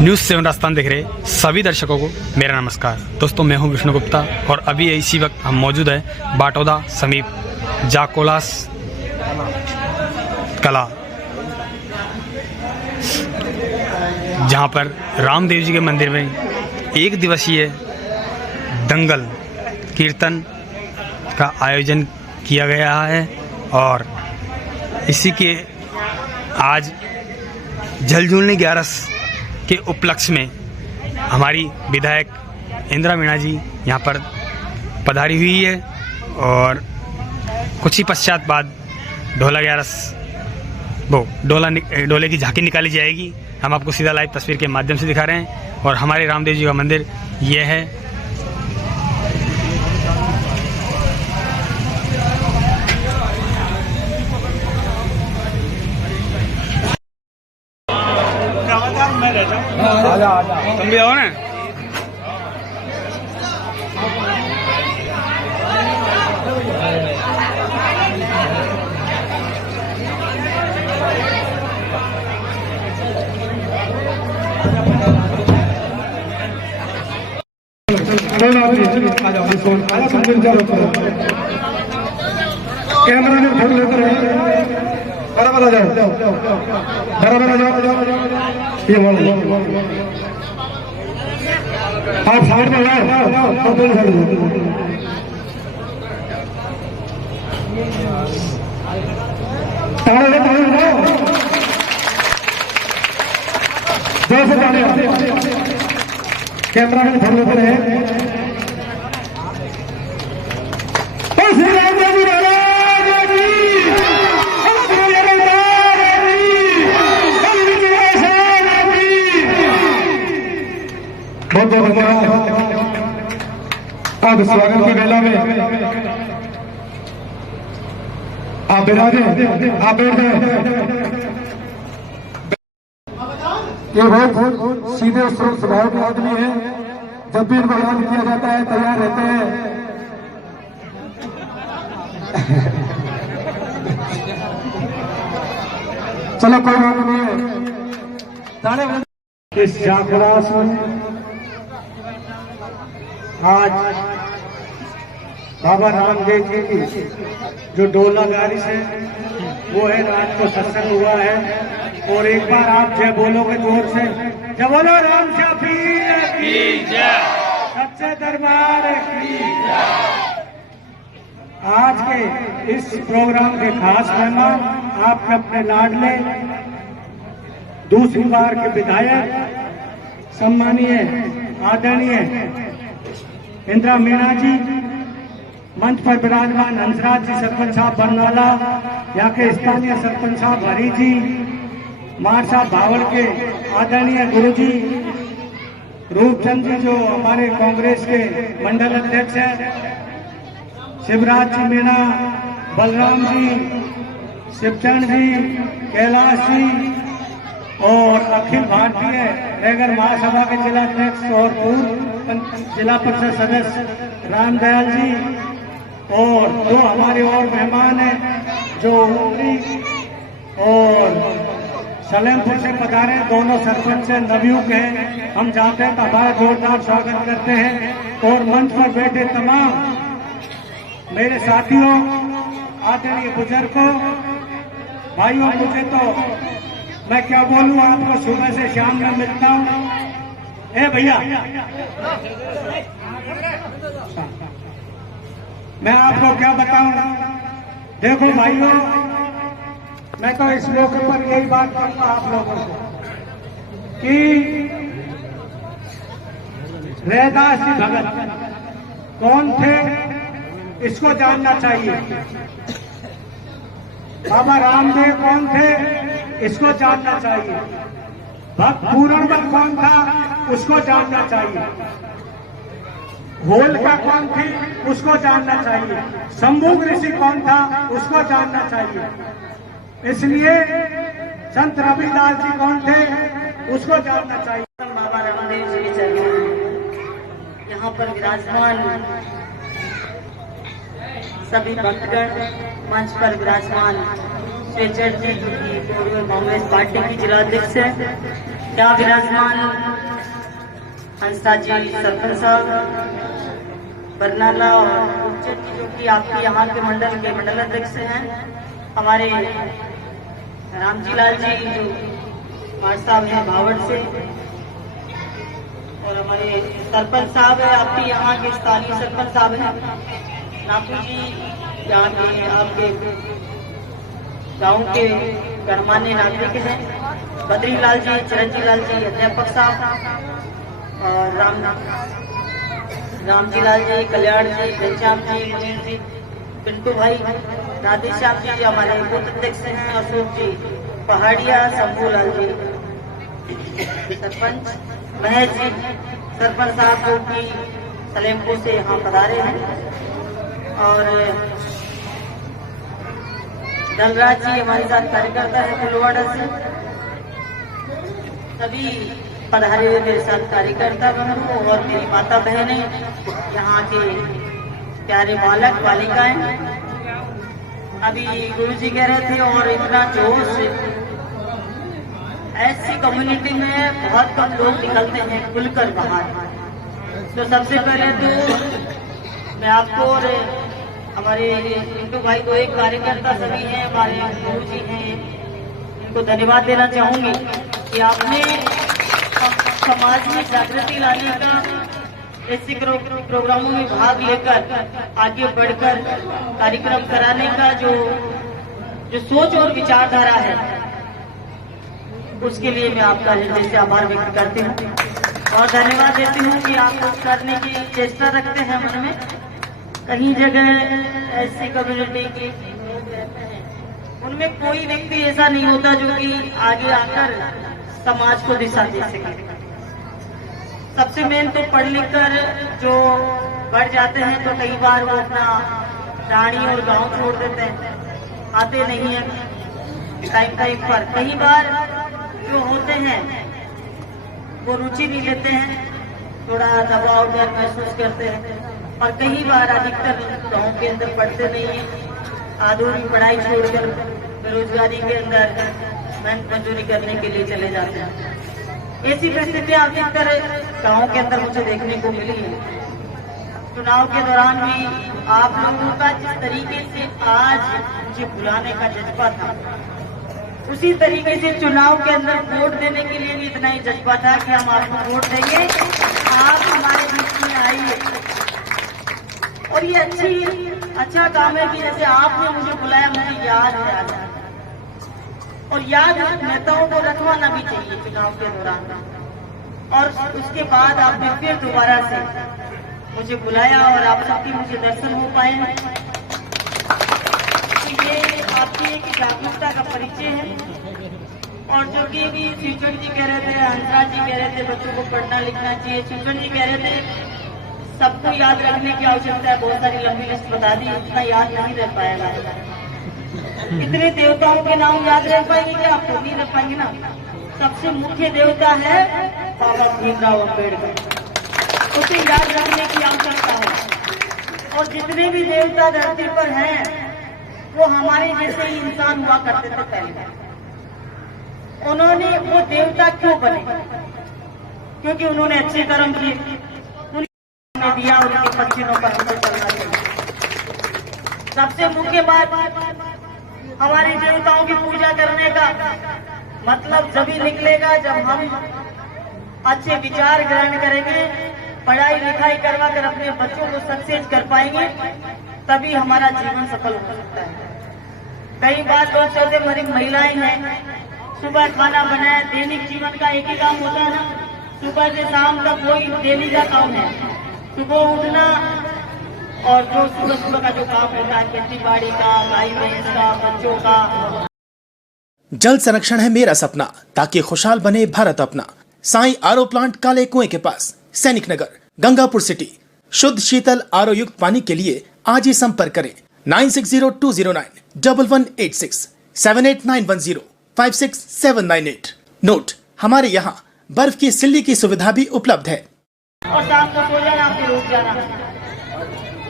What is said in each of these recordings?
News 7 Rajasthan देख रहे सभी दर्शकों को मेरा नमस्कार। दोस्तों, मैं हूं विष्णु गुप्ता और अभी इसी वक्त हम मौजूद हैं बाटोदा समीप जाकोलास कला, जहां पर रामदेव जी के मंदिर में एक दिवसीय दंगल कीर्तन का आयोजन किया गया है और इसी के आज झलझूलनी 11 के उपलक्ष्य में हमारी विधायक इंदिरा मीणा जी यहाँ पर पधारी हुई है और कुछ ही पश्चात बाद डोले की झांकी निकाली जाएगी। हम आपको सीधा लाइव तस्वीर के माध्यम से दिखा रहे हैं और हमारे रामदेव जी का मंदिर ये है। तुम भी आओ ना। कैमरा में फोटो लेकर बराबर आ जाओ, बराबर आ जाओ। ये आप साइड में जाओ, कैमरा में फोटो लेकर है। अब स्वागत की बेला में आप बिराजे, आप बैठ गए। ये बहुत सीधे सरल स्वभाव के आदमी है। जब भी इनको याद किया जाता है तैयार रहते हैं। चलो कोई बात नहीं है। इस जाकोलास में आज बाबा रामदेव जी की जो डोला गारिश है वो है, रात को सत्संग हुआ है। और एक बार आप जय बोलोगे जोर से, जय बोलो राम पीर की जय, सच्चे दरबार की जय। आज के इस प्रोग्राम के खास मेहमान आपके अपने लाडले दूसरी बार के विधायक सम्मानीय आदरणीय इंदिरा मीणा जी, मंच पर विराजमान हंसराज जी सरपंच साहब बरनाला, यहाँ के स्थानीय सरपंच साहब हरी जी, मार साहब भावल के आदरणीय गुरु जी, रूपचंद जी जो हमारे कांग्रेस के मंडल अध्यक्ष हैं, शिवराज जी मीणा, बलराम जी, शिवचंद जी, कैलाश जी और अखिल भारतीय नगर महासभा के जिला अध्यक्ष और पूर्व जिला परिषद सदस्य रामदयाल जी और दो हमारे और मेहमान हैं जो उमरी और सलेमपुर से पधारे, दोनों सरपंच नवयुग हैं। हम चाहते हैं तो हमारा जोरदार स्वागत करते हैं। और मंच पर बैठे तमाम मेरे साथियों, आदरणीय बुजुर्गों, भाइयों, मुझे तो मैं क्या बोलूं, आपको सुबह से शाम में मिलता हूं। ए भैया, मैं आपको क्या बताऊं। देखो भाइयों, मैं तो इस मौके पर यही बात कहूंगा आप लोगों को कि रैदास जी भगत कौन थे इसको जानना चाहिए। बाबा रामदेव कौन थे इसको जानना चाहिए। भक्त पूरणवत कौन था उसको जानना चाहिए। होलिका कौन थी उसको जानना चाहिए। शंभुग ऋषि कौन था उसको जानना चाहिए। इसलिए संत रविदास जी कौन थे उसको जानना चाहिए। बाबा रामदेव जी के चरणों यहाँ पर विराजमान सभी भक्तगण, मंच पर विराजमान श्री चटर्जी जी की पूर्व कांग्रेस पार्टी की जिलाध्यक्ष है, यहाँ विराजमान हंसराज जी सरपंच साहब बरनाला और उज्जैन जी, जो कि आपके यहाँ के मंडल के मंडलाध्यक्ष हैं, हमारे रामजी लाल जी जो मार साहब हैं भावड़ से, और हमारे सरपंच साहब है आपके यहाँ के स्थानीय सरपंच साहब हैं नाकू जी, यहाँ के आपके गांव के गणमान्य नागरिक हैं, बद्री लाल जी, चिरंजी लाल जी अध्यापक साहब, और रामजी लाल जी, कल्याण जी, घनश्याम जी, मुनीर जी, पिंटू भाई, राधेश्याम जी हमारे बूथ अध्यक्ष हैं, अशोक जी पहाड़िया, शंभू लाल जी सरपंच, महेश जी सरपंच साहब जो कि सलेमपुर से यहाँ पधारे हैं, और दलराज जी हमारे साथ कार्यकर्ता है फुलवाड़ा से, सभी पधारे हुए मेरे साथ कार्यकर्ता बंधु और मेरी माता बहनें, यहाँ के प्यारे बालक बालिकाएं। अभी गुरु जी कह रहे थे और इतना जोश, ऐसी कम्युनिटी में बहुत कम लोग निकलते हैं खुलकर बाहर। तो सबसे पहले तो मैं आपको और हमारे पिंटू भाई को, एक कार्यकर्ता सभी हैं, हमारे गुरु जी हैं, इनको धन्यवाद देना चाहूंगी कि आपने समाज में जागृति लाने का, ऐसे प्रोग्रामों में भाग लेकर आगे बढ़कर कार्यक्रम कराने का जो सोच और विचारधारा है, उसके लिए मैं आपका हृदय से आभार व्यक्त करती हूँ और धन्यवाद देती हूँ कि आप करने की चेष्टा रखते हैं मन में। कहीं जगह ऐसी कम्युनिटी की लोग रहते हैं, उनमें कोई व्यक्ति ऐसा नहीं होता जो कि आगे आकर समाज को दिशा दे सके। सबसे मेन तो पढ़ लिख कर जो बढ़ जाते हैं तो कई बार वो अपना रानी और गांव छोड़ देते हैं, आते नहीं है टाइम पर। कई बार जो होते हैं वो रुचि नहीं लेते हैं, थोड़ा दबाव डर महसूस करते हैं, और कई बार अधिकतर गांव के अंदर पढ़ते नहीं है, अधूरी पढ़ाई छोड़कर बेरोजगारी के अंदर मेहनत मजदूरी करने के लिए चले जाते हैं। ऐसी परिस्थितियां अधिकतर गाँव के अंदर मुझे देखने को मिली है। चुनाव के दौरान भी आप लोगों का जिस तरीके से आज मुझे बुलाने का जज्बा था, उसी तरीके से चुनाव के अंदर वोट देने के लिए भी इतना ही जज्बा था कि हम आपको वोट देंगे, आप हमारे बीच में आइए। और ये अच्छा काम है कि जैसे आपने मुझे बुलाया, मुझे याद है आज, और याद नेताओं को रखवाना भी चाहिए चुनाव के दौरान। और उसके बाद आपने फिर दोबारा से मुझे बुलाया और आप सबकी मुझे दर्शन हो पाए। तो ये आपकी एक जागरूकता का परिचय है। और जो कि भी शिवचंद जी कह रहे थे, हंसराज जी कह रहे थे बच्चों को पढ़ना लिखना चाहिए, शिवचंद जी कह रहे थे सबको याद रखने की आवश्यकता है। बहुत सारी लंबी लिस्ट बता दी, इतना याद नहीं रह पाएगा। इतने देवताओं के नाम याद रह पाएंगे क्या? आप तो नहीं रख पाएंगे ना। सबसे मुख्य देवता है बाबा भीमराव अम्बेडकर, उसे याद रखने की आवश्यकता है। और जितने भी देवता धरती पर हैं वो हमारे जैसे ही इंसान हुआ करते थे पहले। उन्होंने वो देवता क्यों बने? क्योंकि उन्होंने अच्छे कर्म किए, उन्होंने दिया, उनके पक्षियों पर हमको चलना चाहिए। सबसे मुख्य बात, हमारे देवताओं की पूजा करने का मतलब जब ही निकलेगा जब हम अच्छे विचार ग्रहण करेंगे, पढ़ाई लिखाई करवा कर अपने बच्चों को सक्सेस कर पाएंगे, तभी हमारा जीवन सफल हो सकता है। कई बार लोग चलते हमारी महिलाएं हैं, सुबह खाना बनाया, दैनिक जीवन का एक ही काम होता है ना, सुबह से शाम तक वही डेली का काम है। सुबह उठना और जो सुबह का जो काम होता है, खेती बाड़ी का, गाय भैंस का, बच्चों का। जल संरक्षण है मेरा सपना, ताकि खुशहाल बने भारत अपना। साई आरओ प्लांट काले कुएं के पास, सैनिक नगर, गंगापुर सिटी। शुद्ध शीतल आरओ युक्त पानी के लिए आज ही संपर्क करें 9602091186 7891056798। नोट, हमारे यहाँ बर्फ की सिल्ली की सुविधा भी उपलब्ध है। और शाम को सो जाना, आपने रुक जाना,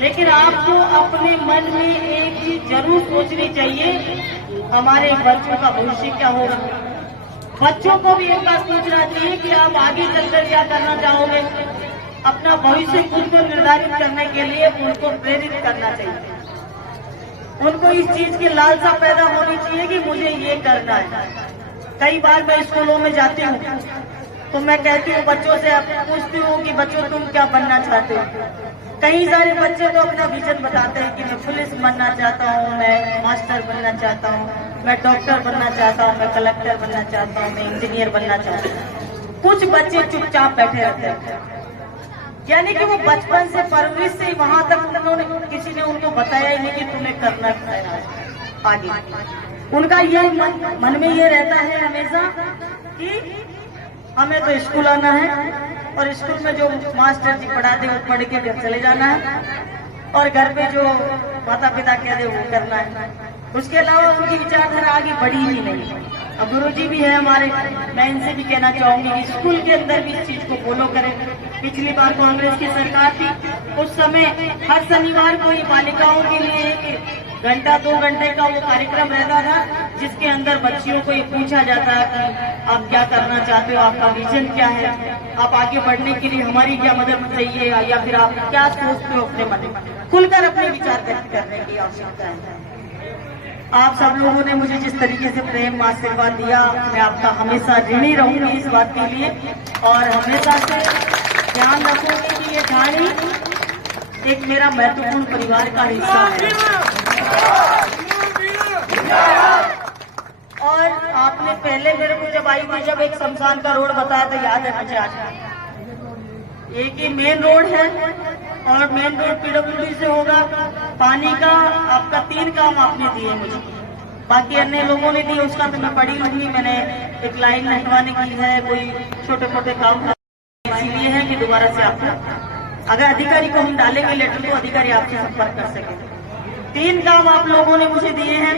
लेकिन आपको अपने मन में एक चीज जरूर सोचनी चाहिए, हमारे बच्चों का भविष्य क्या होगा। बच्चों को भी एक बात सोचना चाहिए कि आप आगे चलकर क्या करना चाहोगे। अपना भविष्य खुद को निर्धारित करने के लिए उनको प्रेरित करना चाहिए। उनको इस चीज की लालसा पैदा होनी चाहिए कि मुझे ये करना है। कई बार मैं स्कूलों में जाती हूँ तो मैं कहती हूँ बच्चों से, पूछती हूँ कि बच्चों तुम क्या बनना चाहते हो। कई सारे बच्चे तो अपना विजन बताते हैं कि मैं पुलिस बनना चाहता हूँ, मैं मास्टर बनना चाहता हूँ, मैं डॉक्टर बनना चाहता हूँ, मैं कलेक्टर बनना चाहता हूँ, मैं इंजीनियर बनना चाहता हूँ। कुछ बच्चे चुपचाप बैठे रहते हैं, यानी कि वो बचपन से परवरिश से वहां तक उन्होंने किसी ने उनको बताया ही नहीं कि तुम्हें करना क्या है आगे। उनका ये मन में ये रहता है हमेशा कि हमें तो स्कूल आना है और स्कूल में जो मास्टर जी पढ़ाते वो पढ़ के घर चले जाना है और घर पे जो माता पिता कह दे वो करना है। उसके अलावा उनकी विचारधारा आगे बढ़ी ही नहीं। अब गुरु जी भी है हमारे, मैं इनसे भी कहना चाहूंगी कि स्कूल के अंदर भी इस चीज को फॉलो करें। पिछली बार कांग्रेस की सरकार थी, उस समय हर शनिवार को ये बालिकाओं के लिए एक घंटा 2 घंटे का वो कार्यक्रम रहता था, जिसके अंदर बच्चियों को ये पूछा जाता है कि आप क्या करना चाहते हो, आपका विजन क्या है, आप आगे बढ़ने के लिए हमारी क्या मदद चाहिए, या फिर आप क्या सोचते हो अपने मन में। खुलकर अपने विचार व्यक्त करने की आवश्यकता है। आप सब लोगों ने मुझे जिस तरीके से प्रेम आशीर्वाद दिया, मैं आपका हमेशा ऋणी रहूंगी इस बात के लिए और हमेशा से ध्यान रखूंगी कि ये ठाणी एक मेरा महत्वपूर्ण परिवार का हिस्सा है। और आपने पहले मेरे को जब आई थी, जब एक शमशान का रोड बताया था, याद है मुझे आज। एक ही मेन रोड है और मेन रोड पीडब्ल्यूडी से होगा। पानी का आपका 3 काम आपने दिए मुझे, बाकी अन्य लोगों ने दिए उसका तो मैं पढ़ी लूंगी। मैंने एक लाइन हटवाने की है, कोई छोटे मोटे काम इसीलिए है कि दोबारा से आपको, अगर अधिकारी को हम डालेंगे लेटर तो अधिकारी आपसे संपर्क कर सके। 3 काम आप लोगों ने मुझे दिए हैं।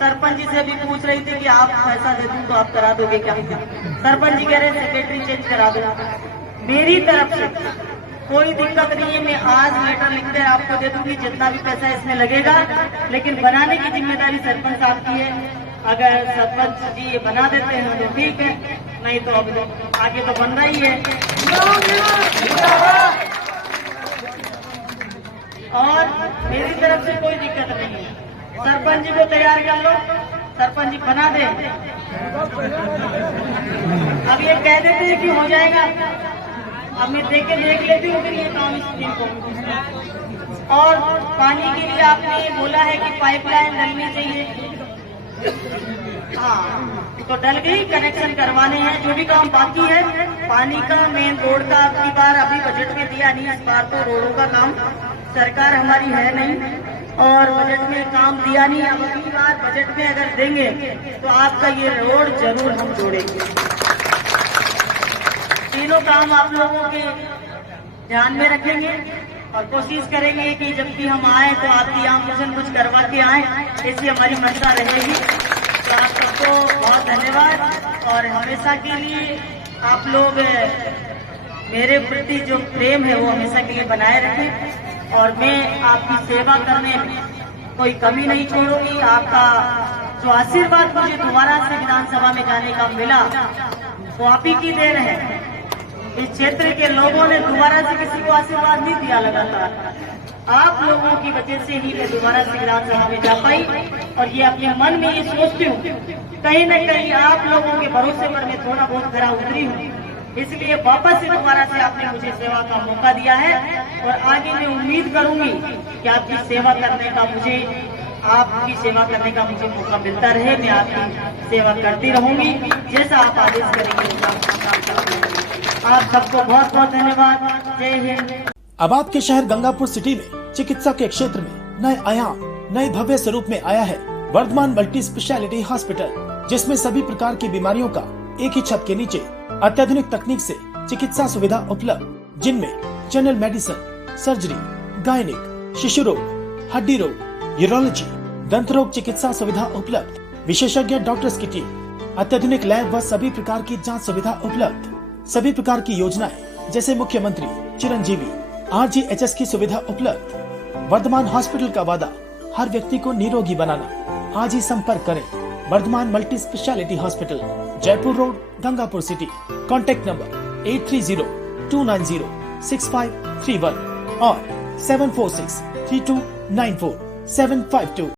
सरपंच जी से भी पूछ रही थी कि आप पैसा दे दूं तो आप करा दोगे क्या? सरपंच जी कह रहे हैं सेक्रेटरी चेंज करा दो। मेरी तरफ से कोई दिक्कत नहीं है, मैं आज लेटर लिखकर आपको दे दूंगी जितना भी पैसा इसमें लगेगा, लेकिन बनाने की जिम्मेदारी सरपंच साहब की है। अगर सरपंच जी ये बना देते हैं तो ठीक है, नहीं तो अब आगे तो बन रही है। और मेरी तरफ से कोई दिक्कत नहीं है, सरपंच जी को तैयार कर लो, सरपंच जी बना दे। अब ये कह देते हैं कि हो जाएगा, अब मैं देख लेती हूँ फिर ये काम इस टीम को। और पानी के लिए आपने बोला है कि पाइपलाइन डलनी चाहिए, हाँ तो डल गई, कनेक्शन करवाने हैं। जो भी काम बाकी है पानी का, मेन रोड का, अगली बार अभी बजट में दिया नहीं, इस बार तो रोडों का काम सरकार हमारी है नहीं और बजट में काम दिया नहीं। अब अगली बार बजट में अगर देंगे तो आपका ये रोड जरूर हम जोड़ेंगे। तीनों काम आप लोगों के ध्यान में रखेंगे और कोशिश करेंगे कि जब भी हम आए तो आपकी यहाँ कुछ करवा के आए, ऐसी हमारी मंशा रहेगी। तो आप सबको बहुत धन्यवाद और हमेशा के लिए आप लोग मेरे प्रति जो प्रेम है वो हमेशा के लिए बनाए रखें और मैं आपकी सेवा करने में कोई कमी नहीं छोड़ूंगी। आपका जो आशीर्वाद मुझे दोबारा से विधानसभा में जाने का मिला वो आप ही की देन है। इस क्षेत्र के लोगों ने दोबारा से किसी को आशीर्वाद नहीं दिया, लगातार आप लोगों की वजह से ही मैं दोबारा से विधानसभा में जा पाई और ये अपने मन में ये सोचती हूँ कहीं न कहीं आप लोगों के भरोसे पर मैं थोड़ा बहुत खरा उतरी हूँ, इसलिए वापस से दोबारा से आपने मुझे सेवा का मौका दिया है और आगे मैं उम्मीद करूंगी कि आपकी सेवा करने का मौका मिलता रहे। मैं आपकी सेवा करती रहूंगी, जैसा आप आदेश करेंगे। आप सबको बहुत बहुत धन्यवाद। जय हिंद। अब आपके शहर गंगापुर सिटी में चिकित्सा के क्षेत्र में नए आयाम, नए भव्य स्वरूप में आया है वर्धमान मल्टी स्पेशलिटी हॉस्पिटल, जिसमें सभी प्रकार की बीमारियों का एक ही छत के नीचे अत्याधुनिक तकनीक से चिकित्सा सुविधा उपलब्ध, जिनमें जनरल मेडिसिन, सर्जरी, गायनिक, शिशु रोग, हड्डी रोग, यूरोलॉजी, दंत रोग चिकित्सा सुविधा उपलब्ध, विशेषज्ञ डॉक्टर्स की टीम, अत्याधुनिक लैब व सभी प्रकार की जांच सुविधा उपलब्ध, सभी प्रकार की योजनाएं जैसे मुख्यमंत्री चिरंजीवी RGHS की सुविधा उपलब्ध। वर्धमान हॉस्पिटल का वादा हर व्यक्ति को निरोगी बनाना। आज ही संपर्क करें Vardhman multi speciality hospital, Jaipur road, Gangapur city. Contact number 8302906531 और 7463294752।